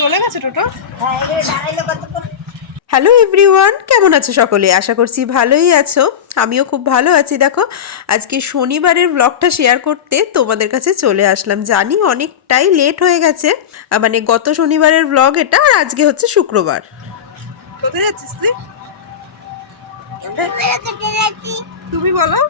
চলে গেছে টোটো। Hello everyone, কেমন আছো সকলে? আশা করছি ভালোই আছো। আমিও খুব ভালো আছি। দেখো, আজকে শনিবারের ব্লগটা শেয়ার করতে তোমাদের কাছে চলে আসলাম। জানি অনেকটাই লেট হয়ে গেছে, মানে গত শনিবারের ব্লগ এটা, আর আজকে হচ্ছে শুক্রবার। কোথায় যাচ্ছিস তুই? তুমি বলো।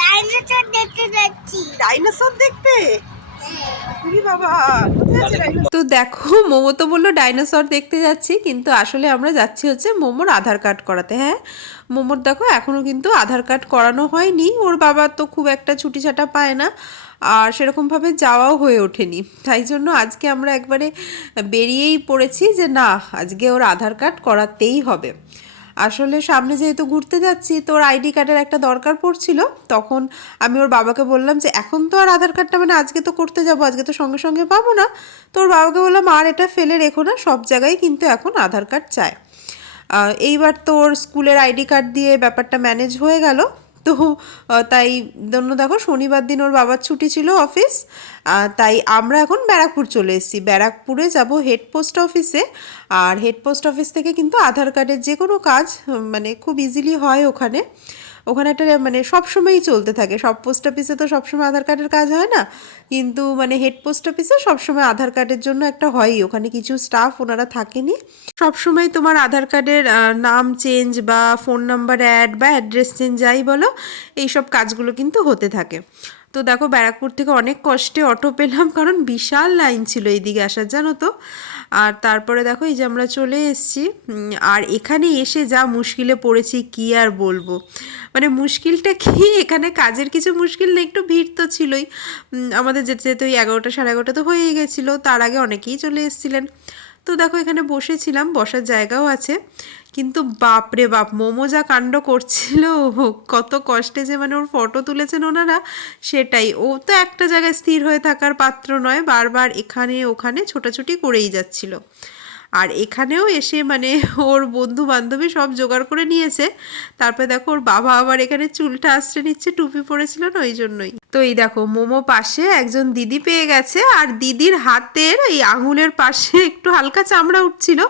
ডাইনোসর দেখতে যাচ্ছি। ডাইনোসর দেখতে? বাবা, তো দেখো, মোমো তো বললো ডাইনোসর দেখতে যাচ্ছি, কিন্তু আসলে আমরা যাচ্ছি হচ্ছে মোমোর আধার কার্ড করাতে। হ্যাঁ, মোমোর দেখো এখনও কিন্তু আধার কার্ড করানো হয়নি। ওর বাবা তো খুব একটা ছুটি ছাটা পায় না, আর সেরকমভাবে যাওয়াও হয়ে ওঠেনি। তাই জন্য আজকে আমরা একবারে বেরিয়েই পড়েছি যে না, আজকে ওর আধার কার্ড করাতেই হবে। আসলে সামনে যেহেতু ঘুরতে যাচ্ছি, তো ওর আইডি কার্ডের একটা দরকার পড়ছিল। তখন আমি ওর বাবাকে বললাম যে এখন তো আর আধার কার্ডটা, মানে আজকে তো করতে যাব, আজকে তো সঙ্গে সঙ্গে পাবো না। তো ওর বাবাকে বললাম আর এটা ফেলে রেখো না, সব জায়গায় কিন্তু এখন আধার কার্ড চায়। এইবার তো ওর স্কুলের আইডি কার্ড দিয়ে ব্যাপারটা ম্যানেজ হয়ে গেল। তো তাই জন্য দেখো শনিবার দিন ওর বাবার ছুটি ছিল অফিস, তাই আমরা এখন ব্যারাকপুর চলে এসেছি। ব্যারাকপুরে যাব হেড পোস্ট অফিসে। আর হেড পোস্ট অফিস থেকে কিন্তু আধার কার্ডের যে কোনো কাজ মানে খুব ইজিলি হয় ওখানে। ওখানে একটা মানে সবসময়ই চলতে থাকে। সব পোস্ট অফিসে তো সবসময় আধার কার্ডের কাজ হয় না, কিন্তু মানে হেড পোস্ট অফিসে সবসময় আধার কার্ডের জন্য একটা হয়ই। ওখানে কিছু স্টাফ ওনারা থাকেনি, সবসময় তোমার আধার কার্ডের নাম চেঞ্জ বা ফোন নাম্বার অ্যাড বা অ্যাড্রেস চেঞ্জ যাই বলো, এইসব কাজগুলো কিন্তু হতে থাকে। তো দেখো, ব্যারাকপুর থেকে অনেক কষ্টে অটো পেলাম, কারণ বিশাল লাইন ছিল এইদিকে আসার, জানো তো। আর তারপরে দেখো এই যে আমরা চলে এসেছি। আর এখানে এসে যা মুশকিলে পড়েছি কি আর বলবো। মানে মুশকিলটা কি, এখানে কাজের কিছু মুশকিল না, একটু ভিড় তো ছিলই। আমাদের যেতে যেতে ওই 11টা 11:30 তো হয়েই গেছিলো। তার আগে অনেকেই চলে এসেছিলেন। তো দেখো এখানে বসেছিলাম, বসার জায়গাও আছে, কিন্তু বাপরে বাপ, মোমো যা কাণ্ড করছিল, কত কষ্টে যে মানে ওর ফটো তুলেছেন ওনারা, সেটাই। ও তো একটা জায়গায় স্থির হয়ে থাকার পাত্র নয়, বারবার এখানে ওখানে ছোটাছুটি করেই যাচ্ছিল। আর এখানেও এসে মানে ওর বন্ধু বান্ধবী সব জোগাড় করে নিয়েছে। তারপরে দেখো ওর বাবা আবার এখানে চুলটা আশ্রে নিচ্ছে, টুপি পরেছিল না ওই জন্যই। তো এই দেখো মোমো পাশে একজন দিদি পেয়ে গেছে, আর দিদির হাতের এই আঙুলের পাশে একটু হালকা চামড়া উঠছিল,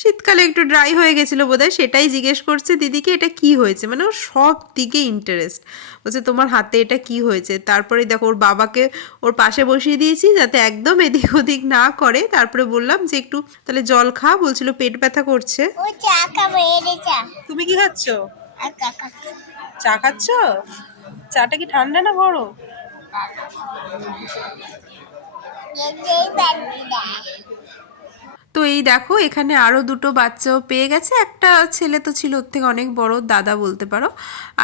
শীতকালে একটু ড্রাই হয়ে গেছিলো বোধহয়, সেটাই জিজ্ঞেস করছে দিদিকে এটা কি হয়েছে। মানে ওর সব দিকে ইন্টারেস্ট, বলছে তোমার হাতে এটা কি হয়েছে। তারপরে দেখো ওর বাবাকে ওর পাশে বসিয়ে দিয়েছি যাতে একদম এদিক ওদিক না করে। তারপরে বললাম যে একটু তাহলে জল খা, বলছিল পেট ব্যথা করছে। তুমি কি খাচ্ছ? চা খাচ্ছ? চাটা কি ঠান্ডা না গরম? তো এই দেখো এখানে আরও দুটো বাচ্চাও পেয়ে গেছে। একটা ছেলে তো ছিল ওর থেকে অনেক বড়, দাদা বলতে পারো,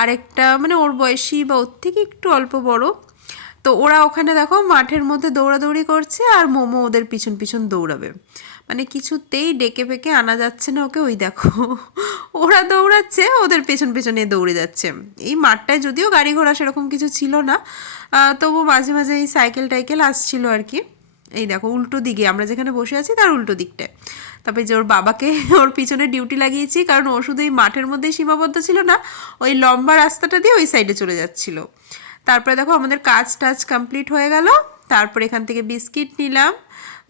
আর একটা মানে ওর বয়সী বা ওর থেকে একটু অল্প বড়। তো ওরা ওখানে দেখো মাঠের মধ্যে দৌড়াদৌড়ি করছে, আর মোমো ওদের পিছন পিছন দৌড়াবে। মানে কিছুতেই ডেকে পেকে আনা যাচ্ছে না ওকে। ওই দেখো ওরা দৌড়াচ্ছে, ওদের পেছন পেছনে দৌড়ে যাচ্ছে। এই মাঠটায় যদিও গাড়ি ঘোড়া সেরকম কিছু ছিল না, তবু মাঝে মাঝে এই সাইকেল টাইকেল আসছিল আর কি। এই দেখো উল্টো দিকে, আমরা যেখানে বসে আছি তার উল্টো দিকটায়। তারপরে যে ওর বাবাকে ওর পিছনে ডিউটি লাগিয়েছি, কারণ ও শুধু এই মাঠের মধ্যেই সীমাবদ্ধ ছিল না, ওই লম্বা রাস্তাটা দিয়ে ওই সাইডে চলে যাচ্ছিল। তারপরে দেখো আমাদের কাজ টাজ কমপ্লিট হয়ে গেল। তারপরে এখান থেকে বিস্কিট নিলাম,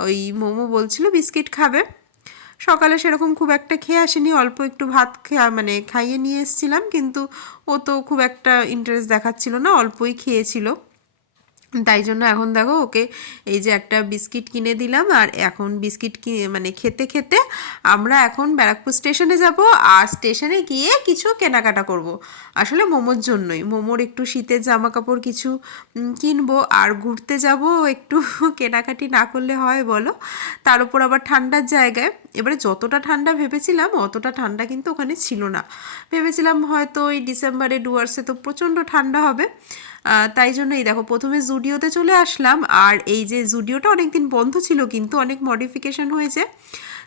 ওই মোমো বলছিল বিস্কিট খাবে। সকালে সেরকম খুব একটা খেয়ে আসেনি, অল্প একটু ভাত মানে খাইয়ে নিয়ে এসেছিলাম, কিন্তু ও তো খুব একটা ইন্টারেস্ট দেখাচ্ছিল না, অল্পই খেয়েছিল। তাই জন্য এখন দেখো ওকে এই যে একটা বিস্কিট কিনে দিলাম। আর এখন বিস্কিট মানে খেতে খেতে আমরা এখন ব্যারাকপুর স্টেশনে যাব, আর স্টেশনে গিয়ে কিছু কেনাকাটা করব। আসলে মোমোর জন্যই, মোমোর একটু শীতের জামা কাপড় কিছু কিনবো, আর ঘুরতে যাব, একটু কেনাকাটি না করলে হয় বলো। তার উপর আবার ঠান্ডার জায়গায়। এবারে যতটা ঠান্ডা ভেবেছিলাম অতটা ঠান্ডা কিন্তু ওখানে ছিল না। ভেবেছিলাম হয়তো ওই ডিসেম্বরে ডুয়ার্সে তো প্রচণ্ড ঠান্ডা হবে। তাই জন্য এই দেখো প্রথমে জুডিওতে চলে আসলাম। আর এই যে জুডিওটা অনেকদিন বন্ধ ছিল, কিন্তু অনেক মডিফিকেশন হয়েছে।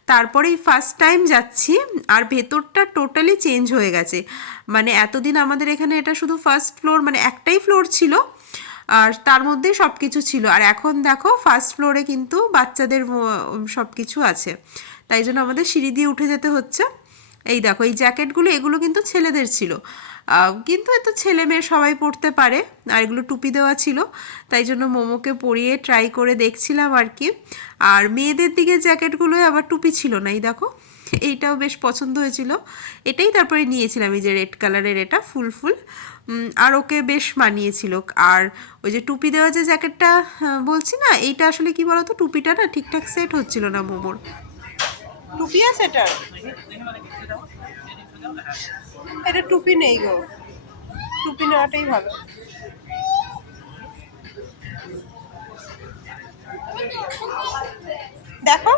তারপরেই ফার্স্ট টাইম যাচ্ছি, আর ভেতরটা টোটালি চেঞ্জ হয়ে গেছে। মানে এতদিন আমাদের এখানে এটা শুধু ফার্স্ট ফ্লোর, মানে একটাই ফ্লোর ছিল, আর তার মধ্যেই সব কিছু ছিল। আর এখন দেখো ফার্স্ট ফ্লোরে কিন্তু বাচ্চাদের সব কিছু আছে, তাই জন্য আমাদের সিঁড়ি দিয়ে উঠে যেতে হচ্ছে। এই দেখো এই জ্যাকেটগুলো এগুলো কিন্তু ছেলেদের ছিল, কিন্তু এ তো ছেলে মেয়ে সবাই পরতে পারে, আর এগুলো টুপি দেওয়া ছিল, তাই জন্য মোমোকে পরিয়ে ট্রাই করে দেখছিলাম আর কি। আর মেয়েদের দিকে জ্যাকেটগুলোয় আবার টুপি ছিল না, এই দেখো এইটাও বেশ পছন্দ হয়েছিল, এটাই তারপরে নিয়েছিলাম, এই যে রেড কালারের এটা ফুল ফুল, আর ওকে বেশ মানিয়েছিল। আর ওই যে টুপি দেওয়া যে জ্যাকেটটা বলছি না, এইটা আসলে কি বলতো, টুপিটা না ঠিকঠাক সেট হচ্ছিল না মোমোর। টুপি আছে এটা, এটা টুপি নেই গো, টুপি নেওয়াটাই ভালো। দেখো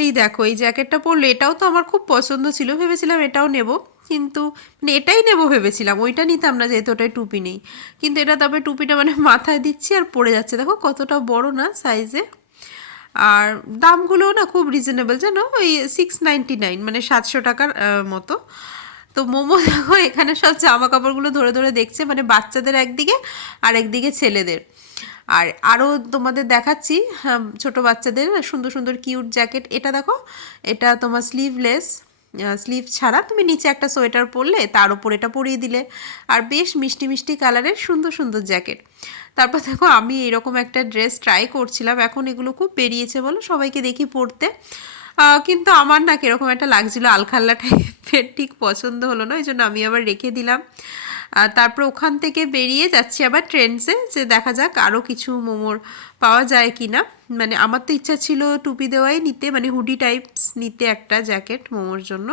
এই দেখো এই জ্যাকেটটা পরলে, এটাও তো আমার খুব পছন্দ ছিল, ভেবেছিলাম এটাও নেব, কিন্তু মানে এটাই নেব ভেবেছিলাম, ওইটা নিতাম না যেহেতু ওটাই টুপি নেই। কিন্তু এটা তবে টুপিটা মানে মাথায় দিচ্ছি আর পড়ে যাচ্ছে, দেখো কতটা বড় না সাইজে। আর দামগুলোও না খুব রিজনেবল, জানো ওই 699, মানে 700 টাকার মতো। তো মোমো দেখো এখানে সব জামা কাপড়গুলো ধরে ধরে দেখছে, মানে বাচ্চাদের একদিকে আর একদিকে ছেলেদের। আর আরও তোমাদের দেখাচ্ছি ছোট বাচ্চাদের সুন্দর সুন্দর কিউট জ্যাকেট। এটা দেখো, এটা তোমার স্লিভলেস, স্লিভ ছাড়া, তুমি নিচে একটা সোয়েটার পরলে তার উপর এটা পরিয়ে দিলে, আর বেশ মিষ্টি মিষ্টি কালারের সুন্দর সুন্দর জ্যাকেট। তারপর দেখো আমি এরকম একটা ড্রেস ট্রাই করছিলাম, এখন এগুলো খুব বেরিয়েছে বলো, সবাইকে দেখি পরতে, কিন্তু আমার না কীরকম একটা লাগছিলো, আলখাল্লা টাইপের, ঠিক পছন্দ হলো না, ওই জন্য আমি আবার রেখে দিলাম। তারপর ওখান থেকে বেরিয়ে যাচ্ছি আবার ট্রেন্ডসে, যে দেখা যাক আরও কিছু মোমোর পাওয়া যায় কি না। মানে আমার তো ইচ্ছা ছিল টুপি দেওয়াই নিতে, মানে হুডি টাইপস নিতে একটা জ্যাকেট মোমোর জন্য।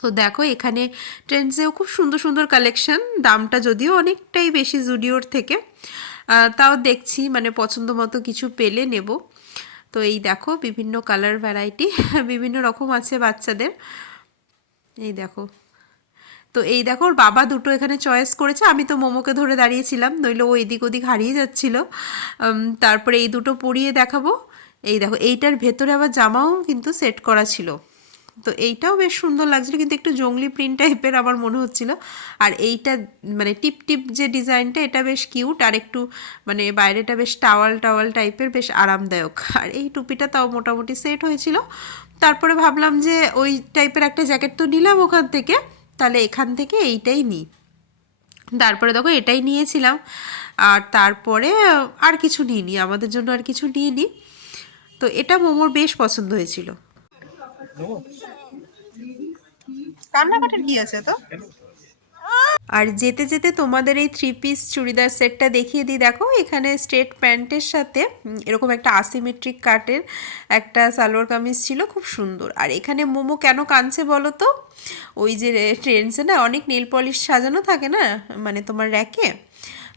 তো দেখো এখানে ট্রেন্ডসেও খুব সুন্দর সুন্দর কালেকশন, দামটা যদিও অনেকটাই বেশি জুডিওর থেকে, তাও দেখছি মানে পছন্দ মতো কিছু পেলে নেব। তো এই দেখো বিভিন্ন কালার ভ্যারাইটি বিভিন্ন রকম আছে বাচ্চাদের, এই দেখো। তো এই দেখো ওর বাবা দুটো এখানে চয়েস করেছে, আমি তো মোমোকে ধরে দাঁড়িয়েছিলাম, নইলে ও এদিক ওদিক হারিয়ে যাচ্ছিল। তারপরে এই দুটো পরিয়ে দেখাবো। এই দেখো এইটার ভেতরে আবার জামাও কিন্তু সেট করা ছিল, তো এইটাও বেশ সুন্দর লাগছিলো, কিন্তু একটু জংলি প্রিন্ট টাইপের আমার মনে হচ্ছিল। আর এইটা মানে টিপ টিপ যে ডিজাইনটা, এটা বেশ কিউট, আর একটু মানে বাইরেটা বেশ টাওয়াল টাওয়াল টাইপের, বেশ আরামদায়ক। আর এই টুপিটা তাও মোটামুটি সেট হয়েছিল। তারপরে ভাবলাম যে ওই টাইপের একটা জ্যাকেট তো নিলাম ওখান থেকে, তাহলে এখান থেকে এইটাই নিই। তারপরে দেখো এটাই নিয়েছিলাম, আর তারপরে আর কিছু নিইনি, আমাদের জন্য আর কিছু নিইনি। তো এটা মোমোর বেশ পছন্দ হয়েছিল। কান্নাকাটির কি আছে তো। আর যেতে যেতে তোমাদের এই 3 পিস চুড়িদার সেটটা দেখিয়ে দিই, দেখো এখানে স্ট্রেট প্যান্টের সাথে এরকম একটা আসিমেট্রিক কাটের একটা সালোয়ার কামিজ ছিল, খুব সুন্দর। আর এখানে মোমো কেন কাঁদছে বলো তো, ওই যে ট্রেন্ডসে না অনেক নেল পলিশ সাজানো থাকে না, মানে তোমার র্যাকে,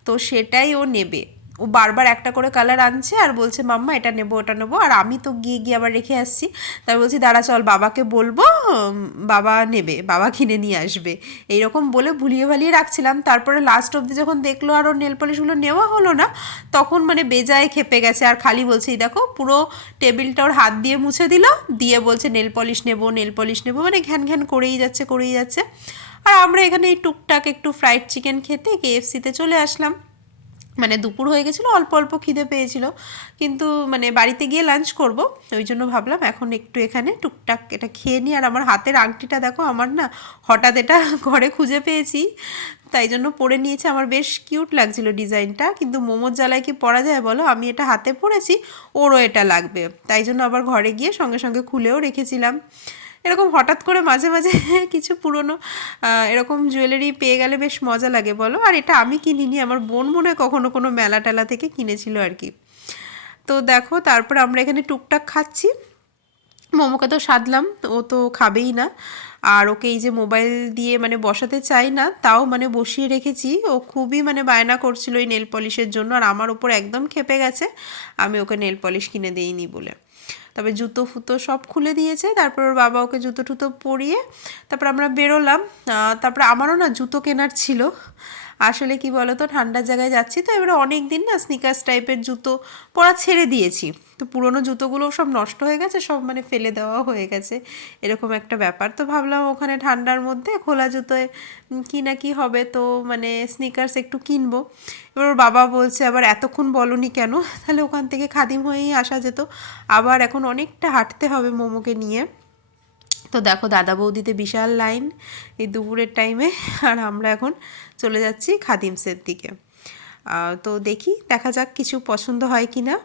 তো সেটাই ও নেবে। ও বারবার একটা করে কালার আনছে আর বলছে মাম্মা এটা নেবো ওটা নেবো, আর আমি তো গিয়ে গিয়ে আবার রেখে আসছি। তাই বলছি দাঁড়া চল বাবাকে বলবো, বাবা নেবে, বাবা কিনে নিয়ে আসবে, এইরকম বলে ভুলিয়ে ভালিয়ে রাখছিলাম। তারপরে লাস্ট অবধি যখন দেখলো আর ওর নেল পলিশগুলো নেওয়া হলো না, তখন মানে বেজায় খেপে গেছে, আর খালি বলছে এই দেখো পুরো টেবিলটা ওর হাত দিয়ে মুছে দিল, দিয়ে বলছে নেল পলিশ নেবো নেল পলিশ নেবো, মানে ঘ্যান ঘ্যান করেই যাচ্ছে করেই যাচ্ছে। আর আমরা এখানে এই টুকটাক একটু ফ্রাইড চিকেন খেতে কেএফসিতে চলে আসলাম, মানে দুপুর হয়ে গেছিলো, অল্প অল্প খিদে পেয়েছিল, কিন্তু মানে বাড়িতে গিয়ে লাঞ্চ করব, ওই জন্য ভাবলাম এখন একটু এখানে টুকটাক এটা খেয়ে নিই। আর আমার হাতের আংটিটা দেখো, আমার না হঠাৎ এটা ঘরে খুঁজে পেয়েছি, তাই জন্য পরে নিয়েছে, আমার বেশ কিউট লাগছিল ডিজাইনটা, কিন্তু মোমোর জ্বালায় কি পরা যায় বলো, আমি এটা হাতে পরেছি, ওরও এটা লাগবে, তাই জন্য আবার ঘরে গিয়ে সঙ্গে সঙ্গে খুলেও রেখেছিলাম। এরকম হঠাৎ করে মাঝে মাঝে কিছু পুরনো এরকম জুয়েলারি পেয়ে গেলে বেশ মজা লাগে বলো। আর এটা আমি কিনিনি, আমার বোন মনে হয় কখনো কোনো মেলা টেলা থেকে কিনেছিল আর কি। তো দেখো তারপর আমরা এখানে টুকটাক খাচ্ছি, মোমোকে তো সাধলাম, ও তো খাবেই না, আর ওকে এই যে মোবাইল দিয়ে মানে বসাতে চাই না, তাও মানে বসিয়ে রেখেছি, ও খুবই মানে বায়না করছিল এই নেল পলিশের জন্য, আর আমার ওপর একদম ক্ষেপে গেছে আমি ওকে নেল পলিশ কিনে দিইনি বলে। তবে জুতো ফুতো সব খুলে দিয়েছে, তারপর ওর বাবা ওকে জুতো টুতো পরিয়ে তারপর আমরা বেরোলাম। তারপর আমারও না জুতো কেনার ছিল, আসলে কি বলো তো, ঠান্ডার জায়গায় যাচ্ছি তো, এবারে অনেক দিন না স্নিকার্স টাইপের জুতো পরা ছেড়ে দিয়েছি। তো পুরোনো জুতোগুলো সব নষ্ট হয়ে গেছে, সব মানে ফেলে দেওয়া হয়ে গেছে, এরকম একটা ব্যাপার। তো ভাবলাম ওখানে ঠান্ডার মধ্যে খোলা জুতোয় কি না কি হবে, তো মানে স্নিকার্স একটু কিনবো। এবার ওর বাবা বলছে আবার এতক্ষণ বলনি কেন, তাহলে ওখান থেকে খাদিম হয়েই আসা যেত। আবার এখন অনেকটা হাঁটতে হবে মোমোকে নিয়ে। তো দেখো দাদা বৌদিতে বিশাল লাইন এই দুপুরের টাইমে, আর আমরা এখন চলে যাচ্ছি খাদিমসের দিকে। তো দেখা যাক কিছু পছন্দ হয় কি না।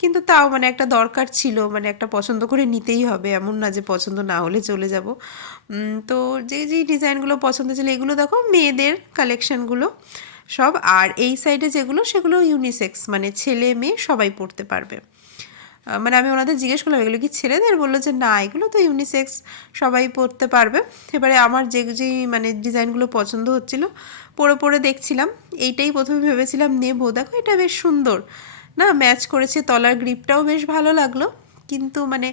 কিন্তু তাও মানে একটা দরকার ছিল, মানে একটা পছন্দ করে নিতেই হবে, এমন না যে পছন্দ না হলে চলে যাব। তো যে ডিজাইনগুলো পছন্দ ছিল, এগুলো দেখো মেয়েদের কালেকশানগুলো সব। আর এই সাইডে যেগুলো, সেগুলো ইউনিসেক্স, মানে ছেলে মেয়ে সবাই পরতে পারবে। মানে আমি ওনাদের জিজ্ঞেস করলাম এগুলো কি ছেলেদের, বললো যে না এগুলো তো ইউনিসেক্স, সবাই পরতে পারবে। এবারে আমার যেই মানে ডিজাইনগুলো পছন্দ হচ্ছিলো পরে পরে দেখছিলাম, এইটাই প্রথমে ভেবেছিলাম নেবো। দেখো এটা বেশ সুন্দর না, ম্যাচ করেছে, তলার গ্রিপটাও বেশ ভালো লাগলো। কিন্তু মানে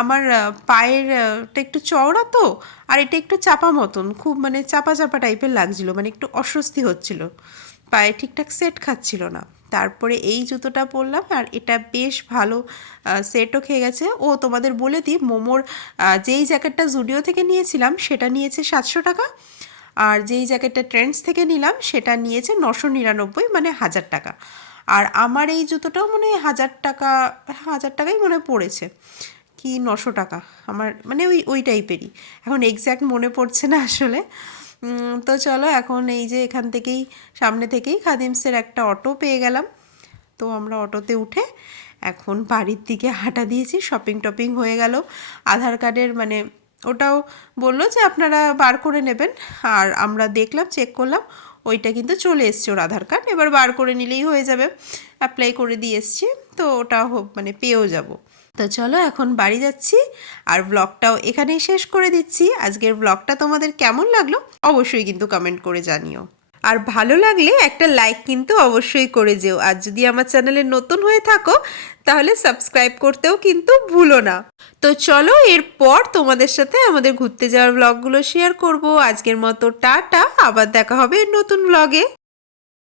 আমার পায়েরটা একটু চওড়া তো, আর এটা একটু চাপা মতন, খুব মানে চাপা চাপা টাইপের লাগছিলো, মানে একটু অস্বস্তি হচ্ছিল, পায়ে ঠিকঠাক সেট খাচ্ছিল না। তারপরে এই জুতোটা পরলাম, আর এটা বেশ ভালো সেটও খেয়ে গেছে। ও তোমাদের বলে দিই, মোমোর যেই জ্যাকেটটা জুডিও থেকে নিয়েছিলাম সেটা নিয়েছে 700 টাকা, আর যেই জ্যাকেটটা ট্রেন্ডস থেকে নিলাম সেটা নিয়েছে 999, মানে 1000 টাকা। আর আমার এই জুতোটাও মনে হয় 1000 টাকা, 1000 টাকাই মনে হয় পড়েছে, কি 900 টাকা, আমার মানে ওই টাইপেরই, এখন এক্স্যাক্ট মনে পড়ছে না আসলে। তো চলো এখন এই যে এখান থেকেই, সামনে থেকেই খাদিমসের একটা অটো পেয়ে গেলাম। তো আমরা অটোতে উঠে এখন বাড়ির দিকে হাঁটা দিয়েছি। শপিং টপিং হয়ে গেল, আধার কার্ডের মানে ওটাও বললো যে আপনারা বার করে নেবেন, আর আমরা দেখলাম, চেক করলাম, ওইটা কিন্তু চলে এসছে ওর আধার কার্ড, এবার বার করে নিলেই হয়ে যাবে, অ্যাপ্লাই করে দিয়ে এসছি, তো ওটা মানে পেয়েও যাব। তো চলো এখন বাড়ি যাচ্ছি, আর ব্লগটাও এখানেই শেষ করে দিচ্ছি। আজকের ব্লগটা তোমাদের কেমন লাগলো অবশ্যই কিন্তু কমেন্ট করে জানিও, আর ভালো লাগলে একটা লাইক কিন্তু অবশ্যই করে যেও। আর যদি আমার চ্যানেলে নতুন হয়ে থাকো তাহলে সাবস্ক্রাইব করতেও কিন্তু ভুলো না। তো চলো এরপর তোমাদের সাথে আমাদের ঘুরতে যাওয়ার ব্লগগুলো শেয়ার করব। আজকের মতো টাটা, আবার দেখা হবে নতুন ব্লগে।